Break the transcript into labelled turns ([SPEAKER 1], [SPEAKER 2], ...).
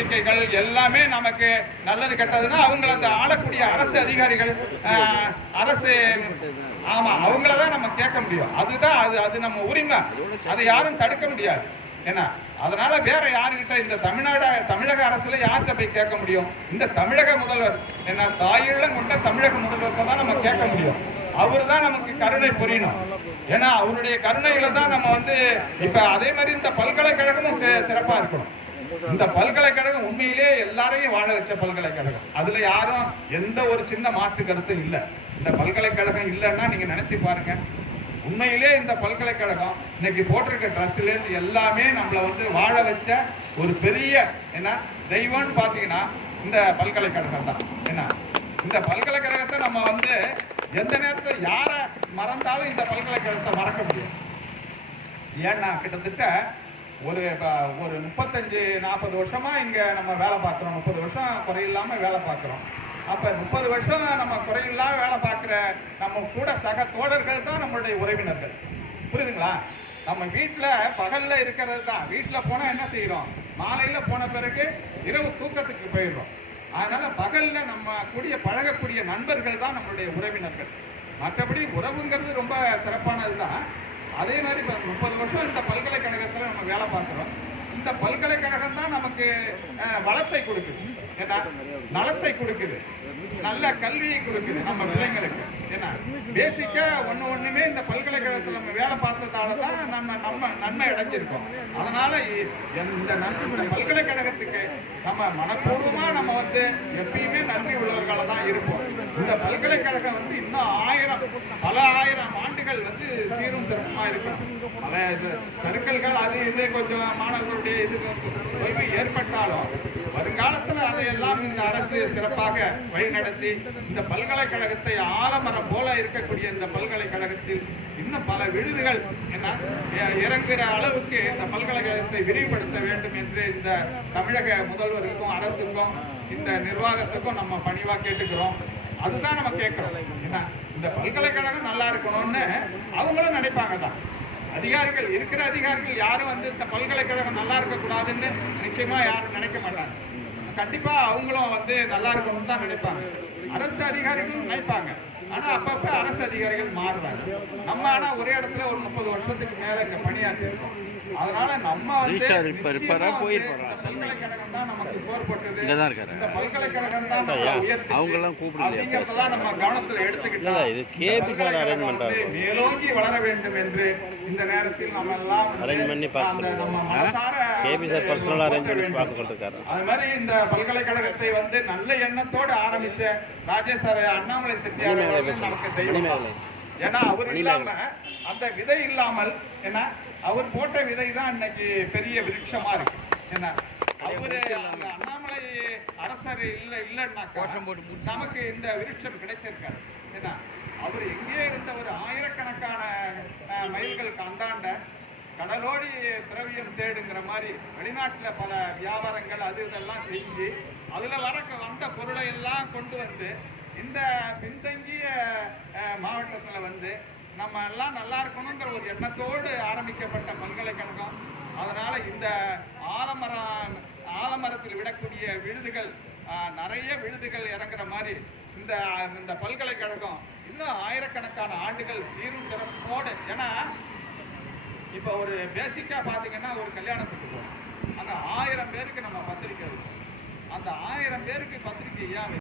[SPEAKER 1] கோரிக்கைகள் எல்லாமே நமக்கு நல்லது கெட்டதுன்னா அவங்கள அந்த ஆளக்கூடிய அரசு அதிகாரிகள் ஆஹ், அரசு ஆமா அவங்கள தான் நம்ம கேட்க முடியும். அதுதான் அது அது நம்ம உரிமை. அதை யாரும் தடுக்க முடியாது. ஏன்னா அதனால வேற யாருக்கிட்ட இந்த தமிழ்நாடு தமிழக அரசுல யார்கிட்ட போய் கேட்க முடியும்? இந்த தமிழக முதல்வர். என்ன தாயுள்ளம் கொண்ட தமிழக முதல்வர்கிட்ட தான் நம்ம கேட்க முடியும். அவர் தான் நமக்கு கருணை புரியணும். ஏன்னா அவருடைய கருணையில தான் நம்ம வந்து இப்ப அதே மாதிரி இந்த பல்கலைக்கழகமும் சிறப்பா இருக்கணும். இந்த பல்கலைக்கழகம் உண்மையிலே எல்லாரையும் வாழ வச்ச பல்கலைக்கழகம். அதுல யாரும் எந்த ஒரு சின்ன மாற்று கருத்தும் இல்லை. இந்த பல்கலைக்கழகம் இல்லைன்னா நீங்க நினைச்சு பாருங்க. உண்மையிலே இந்த பல்கலைக்கழகம் இன்னைக்கு போட்டிருக்க ட்ரெஸ்ல இருந்து எல்லாமே நம்மள வந்து வாழ வச்ச ஒரு பெரிய என்ன தெய்வம்னு பாத்தீங்கன்னா இந்த பல்கலைக்கழகம் தான். என்ன? இந்த பல்கலைக்கழகத்தை நம்ம வந்து எந்த நேரத்தில் யாரை மறந்தாலும் இந்த பல்கலைக்கழகத்தை மறக்க முடியும். ஏன்னா கிட்டத்தட்ட ஒரு ஒரு முப்பத்தஞ்சு நாற்பது வருஷமாக இங்கே நம்ம வேலை பார்க்குறோம். முப்பது வருஷம் குறையில்லாமல் வேலை பார்க்குறோம். அப்போ முப்பது வருஷம் நம்ம குறையில்லாம வேலை பார்க்குற நம்ம கூட சக தோழர்கள் தான் நம்மளுடைய உறவினர்கள். புரியுதுங்களா? நம்ம வீட்டில் பகலில் இருக்கிறது தான். வீட்டில் போனால் என்ன செய்கிறோம் மாலையில் போன பிறகு இரவு தூக்கத்துக்கு போயிடுறோம். அதனால் பகலில் நம்ம கூடிய பழகக்கூடிய நண்பர்கள் தான் நம்மளுடைய உறவினர்கள். மற்றபடி உறவுங்கிறது ரொம்ப சிறப்பானது தான் அதே மாதிரி இப்போ முப்பது வருஷம் இந்த பல்கலைக்கழகத்தில் நம்ம வேலை பார்க்குறோம். இந்த பல்கலைக்கழகம் தான் நமக்கு வளத்தை கொடுக்குது. ஏன்னா நலத்தை கொடுக்குது. நல்ல கல்வியை கொடுக்குது நம்ம பிள்ளைங்களுக்கு. ஏன்னா பேசிக்காக ஒன்று ஒன்றுமே இந்த பல்கலைக்கழகத்தில் நம்ம வேலை பார்த்ததால தான் நம்ம நம்ம நன்மை அடைஞ்சிருக்கோம். அதனால் இந்த நன்றி பல்கலைக்கழகத்துக்கு நம்ம மனப்பூர்வமாக நம்ம வந்து எப்பயுமே நன்றி உள்ளவர்களாக தான் இருப்போம். இந்த பல்கலைக்கழகம் வந்து இன்னும் ஆயிரம் பல ஆயிரம் அதிகமாக சிறப்புமா இருக்கும் பல சருக்கல்கள் அது இது கொஞ்சம் மாணவர்களுடைய இது தொய்வு ஏற்பட்டாலும் வருங்காலத்தில் அதையெல்லாம் இந்த அரசு சிறப்பாக வழிநடத்தி இந்த பல்கலைக்கழகத்தை ஆலமரம் போல இருக்கக்கூடிய இந்த பல்கலைக்கழகத்தில் இன்னும் பல விழுதுகள் என்ன இறங்குகிற அளவுக்கு இந்த பல்கலைக்கழகத்தை விரிவுபடுத்த வேண்டும் என்று இந்த தமிழக முதல்வருக்கும் அரசுக்கும் இந்த நிர்வாகத்துக்கும் நம்ம பணிவா கேட்டுக்கிறோம். அதுதான் நம்ம கேட்கிறோம். என்ன இந்த பல்கலைக்கழகம் நல்லா இருக்கணும்னு அவங்க தான் அதிகாரிகள் இருக்கிற அதிகாரிகள் யாரும் வந்து இந்த பல்கலைக்கழகம் நல்லா இருக்கக்கூடாதுன்னு நிச்சயமா யாரும் நினைக்க மாட்டாங்க. கண்டிப்பா அவங்களும் வந்து நல்லா இருக்கணும்னு தான் நினைப்பாங்க. அரசு அதிகாரிகளும் நினைப்பாங்க. ஆனா அப்பப்ப அரசு அதிகாரிகள் மாறுறாங்க நம்ம ஆனா ஒரே இடத்துல ஒரு முப்பது வருஷத்துக்கு மேல இங்க பணியாற்றிருக்கோம் அதனால நம்ம வந்து பல்கலைக்கழகம் தான் நமக்கு போர்பட்டது. இந்த பல்கலைக்கழகம் தான்.
[SPEAKER 2] அவங்கெல்லாம் கூப்பிடலையா
[SPEAKER 1] அப்படிங்கறதெல்லாம் நம்ம கவனத்துல எடுத்துக்கிட்டா
[SPEAKER 3] இல்ல, இது கேபி சார் arrange பண்றாரு.
[SPEAKER 1] வந்து மேலோங்கி வளர வேண்டும் என்று இந்த நேரத்தில் நம்ம எல்லாம்
[SPEAKER 3] Arrange பண்ணி பார்க்க கேபி சார் பர்சனலாக அரேஞ்ச் பண்ணி
[SPEAKER 1] போற்ற
[SPEAKER 3] பார்க்க
[SPEAKER 1] வேண்டும்.
[SPEAKER 3] கொண்டிருக்காரு
[SPEAKER 1] அது மாதிரி இந்த பல்கலைக்கழகத்தை வந்து நல்ல எண்ணத்தோடு ஆரம்பிச்ச ராஜேஸ்வர அண்ணாமலை செட்டியார் அவர்கள் நமக்கு தெய்வம் ஏன்னா அவர் இல்லாம அந்த விதை இல்லாமல் என்ன அவர் போட்ட விதை தான் இன்னைக்கு பெரிய விருட்சமா இருக்கு. என்ன அவரு அந்த அண்ணாமலை அரசர் இல்ல இல்லைன்னாக்கா நமக்கு இந்த விருட்சம் கிடைச்சிருக்காரு என்ன அவர் எங்கே இருந்த ஒரு ஆயிரக்கணக்கான மைல்கள் மைல்களுக்கு அந்தாண்ட கடலோடி திரவியம் தேடுங்கிற மாதிரி வெளிநாட்டில் பல வியாபாரங்கள் அது இதெல்லாம் செஞ்சு அதில் வர வந்த பொருளை எல்லாம் கொண்டு வந்து இந்த பின்தங்கிய மாவட்டத்தில் வந்து நம்ம எல்லாம் நல்லா இருக்கணுங்கிற ஒரு எண்ணத்தோடு ஆரம்பிக்கப்பட்ட பல்கலைக்கழகம். அதனால் இந்த ஆலமரம் ஆலமரத்தில் விடக்கூடிய விழுதுகள் நிறைய விழுதுகள் இறங்குற மாதிரி இந்த இந்த பல்கலைக்கழகம் இன்னும் ஆயிரக்கணக்கான ஆண்டுகள் சீரும் சிறப்போடு ஏன்னா இப்போ ஒரு பேசிக்காக பார்த்தீங்கன்னா ஒரு கல்யாணத்துக்கு போகிறோம் அந்த ஆயிரம் பேருக்கு நம்ம பத்திரிக்கை அந்த ஆயிரம் பேருக்கு பத்திரிக்கை ஏன்